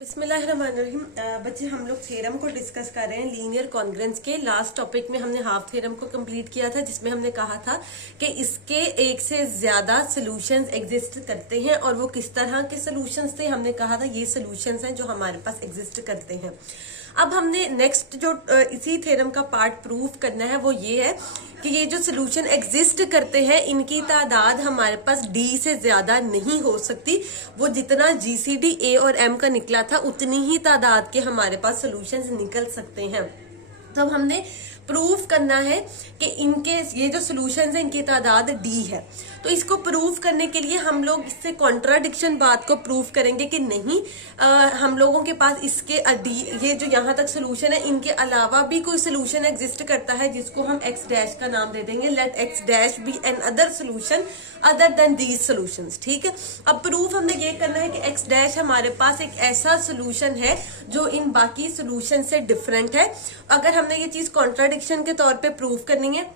बिस्मिल्लाहिर्रहमानिर्रहीम। बच्चे हम लोग थ्योरम को डिस्कस कर रहे हैं लीनियर कॉन्ग्रुएंस के। लास्ट टॉपिक में हमने हाफ थ्योरम को कंप्लीट किया था, जिसमें हमने कहा था कि इसके एक से ज्यादा सॉल्यूशंस एग्जिस्ट करते हैं और वो किस तरह के सॉल्यूशंस थे। हमने कहा था ये सॉल्यूशंस हैं जो हमारे पास एग्जिस्ट करते हैं। अब हमने नेक्स्ट जो इसी थ्योरम का पार्ट प्रूव करना है वो ये है कि ये जो सोल्यूशन एग्जिस्ट करते हैं इनकी तादाद हमारे पास डी से ज्यादा नहीं हो सकती। वो जितना जीसीडी ए और एम का निकला था उतनी ही तादाद के हमारे पास सोल्यूशंस निकल सकते हैं। तो अब हमने प्रूव करना है कि इनके ये जो सॉल्यूशंस है इनकी तादाद डी है। तो इसको प्रूव करने के लिए हम लोग इससे कॉन्ट्राडिक्शन बात को प्रूव करेंगे कि नहीं हम लोगों के पास इसके डी ये जो यहाँ तक सोल्यूशन है इनके अलावा भी कोई सोल्यूशन एग्जिस्ट करता है जिसको हम एक्स डैश का नाम दे देंगे। Let X dash be an other solution other than these solutions. ठीक है, अब प्रूफ हमने ये करना है कि एक्स डैश हमारे पास एक ऐसा सोल्यूशन है जो इन बाकी सोल्यूशन से डिफरेंट है। अगर हमने ये चीज कॉन्ट्राडिक्शन के तौर पे प्रूव करनी है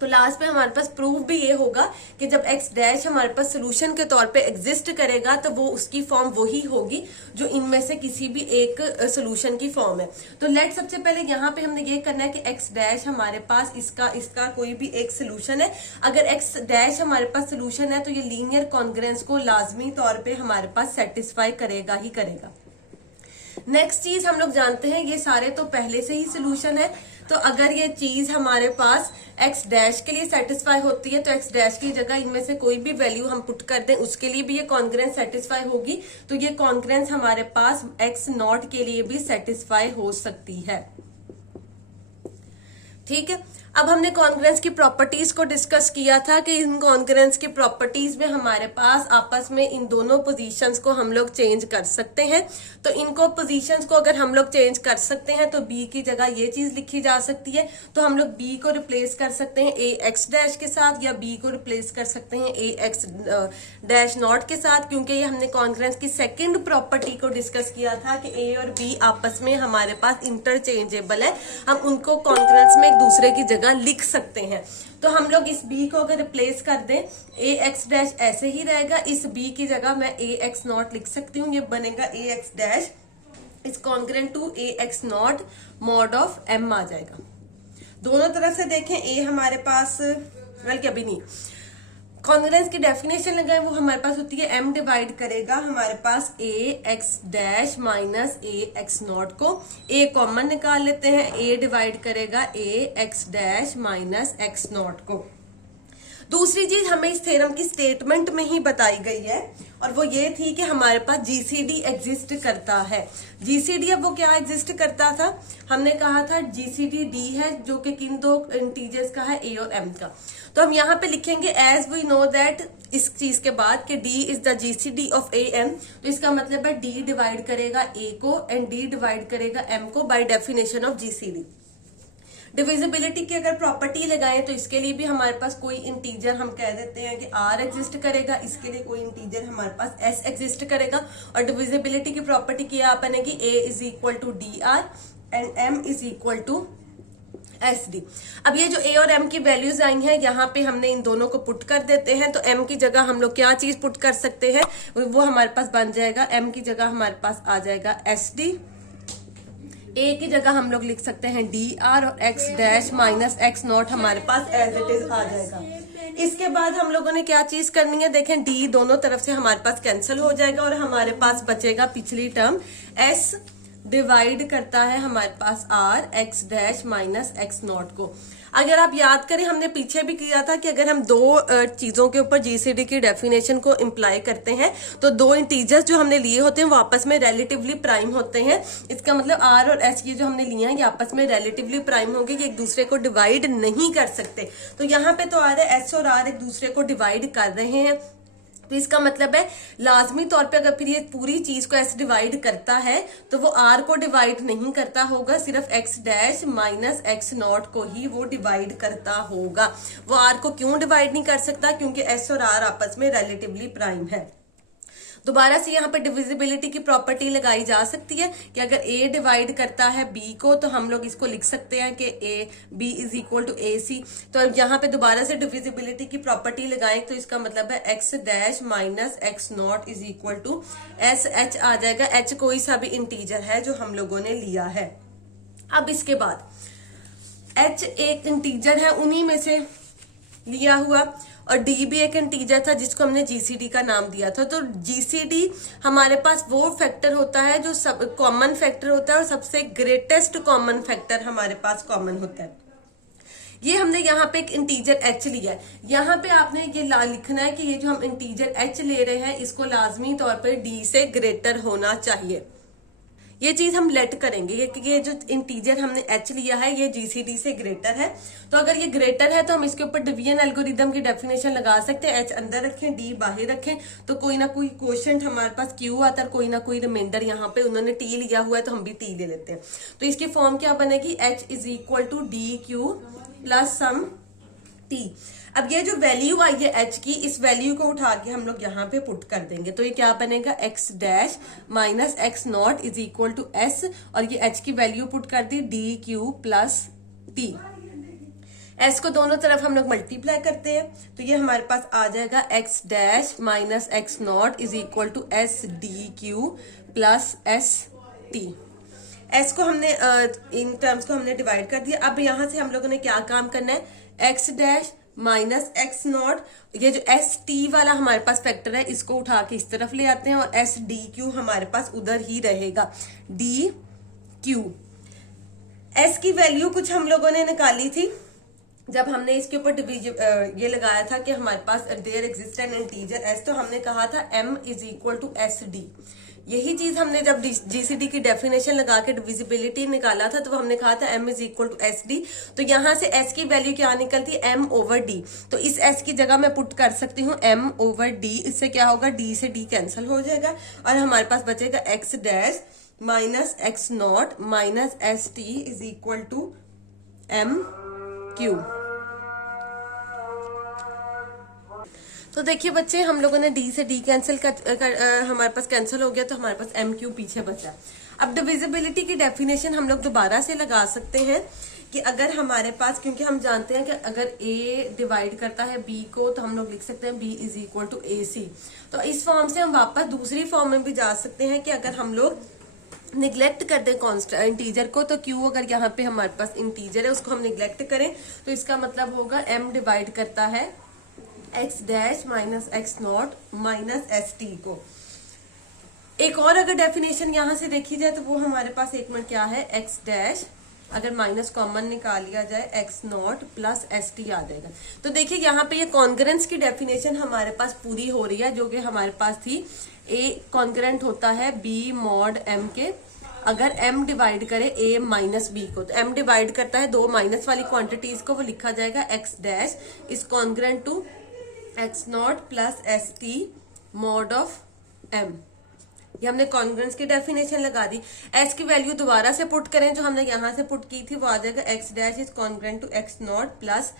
तो लास्ट में हमारे पास प्रूफ भी ये होगा कि जब एक्स डैश हमारे पास सोल्यूशन के तौर पे एग्जिस्ट करेगा तो वो उसकी फॉर्म वही होगी जो इनमें से किसी भी एक सोल्यूशन की फॉर्म है। तो लेट सबसे पहले यहाँ पे हमने ये करना है कि एक्स डैश हमारे पास इसका कोई भी एक सोल्यूशन है। अगर एक्स डैश हमारे पास सोल्यूशन है तो ये लीनियर कॉन्ग्रुएंस को लाजमी तौर पे हमारे पास सेटिस्फाई करेगा ही करेगा। नेक्स्ट चीज हम लोग जानते हैं ये सारे तो पहले से ही सोल्यूशन है, तो अगर ये चीज हमारे पास एक्स डैश के लिए सेटिस्फाई होती है तो एक्स डैश की जगह इनमें से कोई भी वैल्यू हम पुट कर दें उसके लिए भी ये कॉन्ग्रुएंस सेटिस्फाई होगी। तो ये कॉन्ग्रुएंस हमारे पास एक्स नॉट के लिए भी सेटिस्फाई हो सकती है। ठीक है, अब हमने कॉन्ग्रुएंस की प्रॉपर्टीज को डिस्कस किया था कि इन कॉन्ग्रुएंस की प्रॉपर्टीज में हमारे पास आपस में इन दोनों पोजीशंस को हम लोग चेंज कर सकते हैं। तो इनको पोजीशंस को अगर हम लोग चेंज कर सकते हैं तो बी की जगह ये चीज लिखी जा सकती है। तो हम लोग बी को रिप्लेस कर सकते हैं ए एक्स डैश के साथ या बी को रिप्लेस कर सकते हैं ए एक्स डैश नॉट के साथ, क्योंकि ये हमने कॉन्ग्रुएंस की सेकेंड प्रॉपर्टी को डिस्कस किया था कि ए और बी आपस में हमारे पास इंटरचेंजेबल है। हम उनको कॉन्ग्रुएंस में एक दूसरे की जगह लिख सकते हैं। तो हम लोग इस b को अगर रिप्लेस कर दें ए एक्स डैश ऐसे ही रहेगा, इस b की जगह मैं ए एक्स नॉट लिख सकती हूँ। ये बनेगा a x dash is congruent to a x not mod of m आ जाएगा। दोनों तरफ से देखें ए हमारे पास बल्कि अभी नहीं, कॉन्ग्रुएंस की डेफिनेशन लगाए वो हमारे पास होती है m डिवाइड करेगा हमारे पास a x dash minus a x not को a कॉमन निकाल लेते हैं, a डिवाइड करेगा a x dash minus x not को। दूसरी चीज हमें इस थ्योरम की स्टेटमेंट में ही बताई गई है और वो ये थी कि हमारे पास जीसीडी एग्जिस्ट करता है। जीसीडी अब वो क्या एग्जिस्ट करता था, हमने कहा था जीसीडी डी है जो कि किन दो इंटीजर्स का है, ए और एम का। तो हम यहाँ पे लिखेंगे एज वी नो दैट इस चीज के बाद कि D is the GCD of A M. तो इसका मतलब है डी डिवाइड करेगा ए को एंड डी डिवाइड करेगा एम को by definition of GCD. Divisibility की अगर प्रॉपर्टी लगाएं तो इसके लिए भी हमारे पास कोई इंटीजर हम कह देते हैं कि r एग्जिस्ट करेगा, इसके लिए कोई इंटीजर हमारे पास s एग्जिस्ट करेगा। और डिविजिबिलिटी की प्रॉपर्टी क्या बनेगी, a is equal to D R and m is equal to S D. अब ये जो a और m की वैल्यूज आई हैं यहाँ पे हमने इन दोनों को पुट कर देते हैं। तो m की जगह हम लोग क्या चीज पुट कर सकते हैं, वो हमारे पास बन जाएगा m की जगह हमारे पास आ जाएगा एस डी, ए की जगह हम लोग लिख सकते हैं डी आर और x dash minus x not हमारे पास एज इट इज आ जाएगा। इसके बाद हम लोगों ने क्या चीज करनी है, देखें डी दोनों तरफ से हमारे पास कैंसिल हो जाएगा और हमारे पास बचेगा पिछली टर्म एस डिवाइड करता है हमारे पास r x dash minus x not को। अगर आप याद करें हमने पीछे भी किया था कि अगर हम दो चीजों के ऊपर जीसीडी की डेफिनेशन को इम्प्लाई करते हैं तो दो इंटीजर्स जो हमने लिए होते हैं वो आपस में रिलेटिवली प्राइम होते हैं। इसका मतलब आर और एस ये जो हमने लिया है ये आपस में रिलेटिवली प्राइम होंगे, ये एक दूसरे को डिवाइड नहीं कर सकते। तो यहाँ पे तो आ रहा है एस और आर एक दूसरे को डिवाइड कर रहे हैं, तो इसका मतलब है लाजमी तौर पे अगर फिर ये पूरी चीज को ऐसे डिवाइड करता है तो वो आर को डिवाइड नहीं करता होगा, सिर्फ x dash minus x not को ही वो डिवाइड करता होगा। वो आर को क्यों डिवाइड नहीं कर सकता, क्योंकि एस और आर आपस में रिलेटिवली प्राइम है। दोबारा से यहाँ पे डिविजिबिलिटी की प्रॉपर्टी लगाई जा सकती है कि अगर a डिवाइड करता है b को तो हम लोग इसको लिख सकते हैं कि b इज इक्वल टू ए सी। तो अब यहाँ पे दोबारा से डिविजिबिलिटी की प्रॉपर्टी लगाएं तो इसका मतलब है x dash minus x not is equal to s h आ जाएगा। h कोई सा भी इंटीजर है जो हम लोगों ने लिया है। अब इसके बाद h एक इंटीजर है उन्हीं में से लिया हुआ, और d भी एक इंटीजर था जिसको हमने जीसीडी का नाम दिया था। तो जीसीडी हमारे पास वो फैक्टर होता है जो सब कॉमन फैक्टर होता है और सबसे ग्रेटेस्ट कॉमन फैक्टर हमारे पास कॉमन होता है। ये हमने यहाँ पे एक इंटीजर h लिया है। यहाँ पे आपने ये लिखना है कि ये जो हम इंटीजर h ले रहे हैं इसको लाजमी तौर पर d से ग्रेटर होना चाहिए। ये चीज हम लेट करेंगे, ये जो इंटीजर हमने h लिया है ये जीसीडी से ग्रेटर है। तो अगर ये ग्रेटर है तो हम इसके ऊपर डिवीजन एल्गोरिदम की डेफिनेशन लगा सकते हैं। h अंदर रखें, d बाहर रखें, तो कोई ना कोई क्वोशंट हमारे पास q आता है, कोई ना कोई रिमाइंडर। यहाँ पे उन्होंने t लिया हुआ है तो हम भी t ले लेते हैं। तो इसकी फॉर्म क्या बनेगी, h is equal to D Q plus sum t। अब ये जो वैल्यू आई है h की, इस वैल्यू को उठा के हम लोग यहाँ पे पुट कर देंगे तो ये क्या बनेगा, x dash minus x not is equal to s, और ये h की वैल्यू पुट कर दी d Q plus t। s को दोनों तरफ हम लोग मल्टीप्लाई करते हैं तो ये हमारे पास आ जाएगा x dash minus x not is equal to S D Q plus S T. s को हमने इन टर्म्स को हमने डिवाइड कर दिया। अब यहाँ से हम लोगों ने क्या काम करना है, x dash minus x not, ये जो एस टी वाला हमारे पास फैक्टर है इसको उठा के इस तरफ ले आते हैं और एस डी क्यू हमारे पास उधर ही रहेगा, डी क्यू। एस की वैल्यू कुछ हम लोगों ने निकाली थी जब हमने इसके ऊपर ये लगाया था कि हमारे पास there exist an integer s, तो हमने कहा था m is equal to S d. यही चीज हमने जब जीसीडी की डेफिनेशन लगा के डिविजिबिलिटी निकाला था तो हमने कहा था m is equal to S D. तो यहाँ से s की वैल्यू क्या निकलती है, m ओवर d। तो इस s की जगह मैं पुट कर सकती हूँ m ओवर d। इससे क्या होगा, d से d कैंसिल हो जाएगा और हमारे पास बचेगा x dash minus x not minus S T is equal to m Q. तो देखिए बच्चे, हम लोगों ने d से d कैंसिल हमारे पास कैंसिल हो गया तो हमारे पास m क्यू पीछे बचा। अब डिविजिबिलिटी की डेफिनेशन हम लोग दोबारा से लगा सकते हैं कि अगर हमारे पास, क्योंकि हम जानते हैं कि अगर a डिवाइड करता है b को तो हम लोग लिख सकते हैं b इज इक्वल टू ए सी। तो इस फॉर्म से हम वापस दूसरी फॉर्म में भी जा सकते हैं कि अगर हम लोग निग्लेक्ट कर दें कॉन्स्टेंट इंटीजर को, तो q अगर यहाँ पे हमारे पास इंटीजर है उसको हम निग्लेक्ट करें तो इसका मतलब होगा m डिवाइड करता है x dash minus x not minus S T को। एक और अगर डेफिनेशन यहाँ से देखी जाए तो वो हमारे पास एक मिनट क्या है, x डैश अगर माइनस कॉमन निकाल लिया जाए x not plus S t आ जाएगा। तो देखिए यहाँ पे ये कॉन्ग्रेंस की डेफिनेशन हमारे पास पूरी हो रही है जो कि हमारे पास थी, a कॉन्ग्रेंट होता है b मॉड m के अगर m डिवाइड करे a माइनस b को। तो m डिवाइड करता है दो माइनस वाली क्वांटिटीज को, वो लिखा जाएगा x dash is congruent to x not plus S T mod of m। ये हमने कॉन्ग्रेंस की डेफिनेशन लगा दी। s की वैल्यू दोबारा से पुट करें जो हमने यहां से पुट की थी, वो आ जाएगा x dash is congruent to x not plus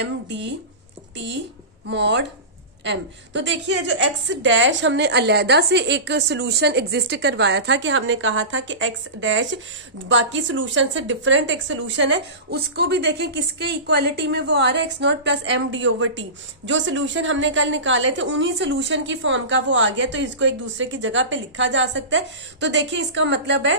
m d t mod m। तो देखिए जो x डैश हमने अलहदा से एक सोल्यूशन एग्जिस्ट करवाया था कि हमने कहा था कि x डैश बाकी सोल्यूशन से डिफरेंट एक सोल्यूशन है, उसको भी देखें किसके इक्वालिटी में वो आ रहा है, x not plus m d over t. जो सोल्यूशन हमने कल निकाले थे उन्हीं सोल्यूशन की फॉर्म का वो आ गया, तो इसको एक दूसरे की जगह पे लिखा जा सकता है। तो देखिए इसका मतलब है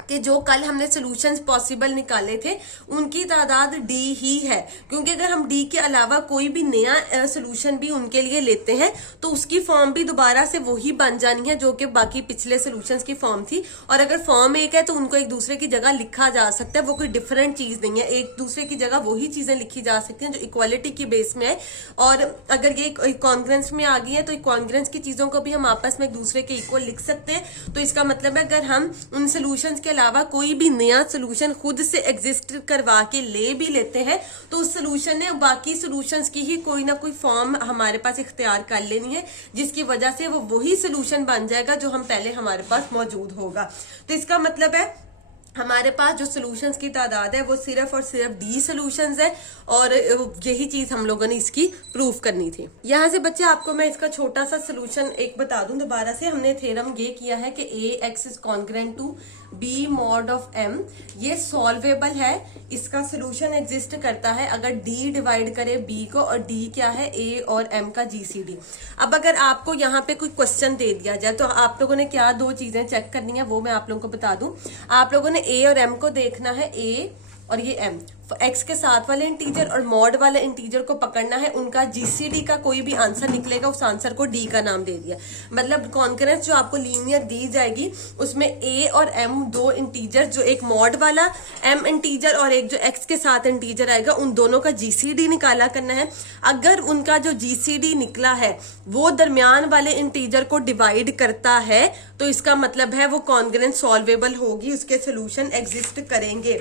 कि जो कल हमने सॉल्यूशंस पॉसिबल निकाले थे उनकी तादाद d ही है, क्योंकि अगर हम d के अलावा कोई भी नया सॉल्यूशन भी उनके लिए लेते हैं तो उसकी फॉर्म भी दोबारा से वही बन जानी है जो कि बाकी पिछले सॉल्यूशंस की फॉर्म थी। और अगर फॉर्म एक है तो उनको एक दूसरे की जगह लिखा जा सकता है, वो कोई डिफरेंट चीज नहीं है, एक दूसरे की जगह वही चीजें लिखी जा सकती हैं जो इक्वालिटी की बेस में है। और अगर ये कॉन्ग्रेंस में आ गई है तो कॉन्ग्रेंस की चीजों को भी हम आपस में एक दूसरे के इक्वल लिख सकते हैं। तो इसका मतलब है अगर हम उन सॉल्यूशंस के अलावा कोई भी नया सॉल्यूशन खुद से एग्जिस्ट करवा के ले भी लेते हैं तो उस सॉल्यूशन ने बाकी सॉल्यूशंस की ही कोई ना कोई फॉर्म हमारे पास इख्तियार कर लेनी है, जिसकी वजह से वो वही सॉल्यूशन बन जाएगा जो हम पहले हमारे पास मौजूद होगा। तो इसका मतलब है हमारे पास जो सॉल्यूशंस की तादाद है वो सिर्फ और सिर्फ डी सॉल्यूशंस है और यही चीज हम लोगों ने इसकी प्रूफ करनी थी। यहाँ से बच्चे आपको मैं इसका छोटा सा सॉल्यूशन एक बता दूं दोबारा से। हमने थ्योरम ये किया है कि ax is congruent to b mod of m, ये सॉल्वेबल है, इसका सॉल्यूशन एग्जिस्ट करता है अगर d डिवाइड करे b को और d क्या है a और m का GCD। अब अगर आपको यहाँ पे कोई क्वेश्चन दे दिया जाए तो आप लोगों ने क्या दो चीजें चेक करनी है वो मैं आप लोगों को बता दूं। आप लोगों ने a और m को देखना है, a और ये m, x के साथ वाले इंटीजर और मॉड वाले इंटीजर को पकड़ना है, उनका GCD का कोई भी आंसर निकलेगा उस आंसर को d का नाम दे दिया। मतलब कॉन्करेंस जो आपको लीनियर दी जाएगी उसमें a और m दो इंटीजर, जो एक मॉड वाला m इंटीजर और एक जो x के साथ इंटीजर आएगा, उन दोनों का GCD निकाला करना है। अगर उनका जो GCD निकला है वो दरमियान वाले इंटीजर को डिवाइड करता है तो इसका मतलब है वो कॉन्करेंस सॉल्वेबल होगी, उसके सोल्यूशन एग्जिस्ट करेंगे।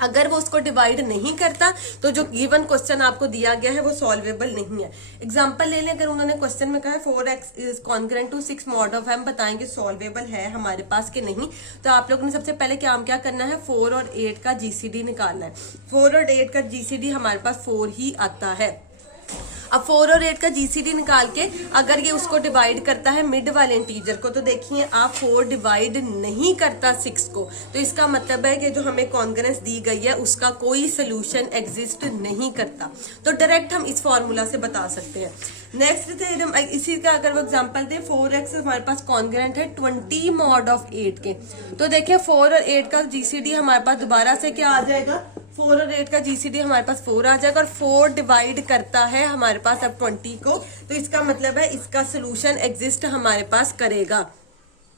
अगर वो उसको डिवाइड नहीं करता तो जो गिवन क्वेश्चन आपको दिया गया है वो सॉल्वेबल नहीं है। एग्जांपल ले लें, अगर उन्होंने क्वेश्चन में कहा है 4x is congruent to 6 mod of m, बताएंगे सॉल्वेबल है हमारे पास कि नहीं। तो आप लोगों ने सबसे पहले काम क्या करना है, 4 और 8 का GCD निकालना है। 4 और 8 का GCD हमारे पास 4 ही आता है। अब 4 और 8 का GCD निकाल के अगर ये उसको डिवाइड करता है मिड वाले इंटीजर को, तो देखिए आप 4 डिवाइड नहीं करता 6 को, तो इसका मतलब है कि जो हमें कॉन्करेंस दी गई है उसका कोई सोल्यूशन एग्जिस्ट नहीं करता। तो डायरेक्ट हम इस फॉर्मूला से बता सकते हैं। नेक्स्ट थ्योरम इसी का अगर वो एग्जांपल दे, 4x हमारे पास कॉन्ग्रुएंट है 20 mod ऑफ 8 के, तो देखिए 4 और 8 का GCD हमारे पास दोबारा से क्या आ जाएगा, 4 और 8 का GCD हमारे पास 4 आ जाएगा और 4 डिवाइड करता है हमारे पास अब 20 को, तो इसका मतलब है इसका सोल्यूशन एग्जिस्ट हमारे पास करेगा।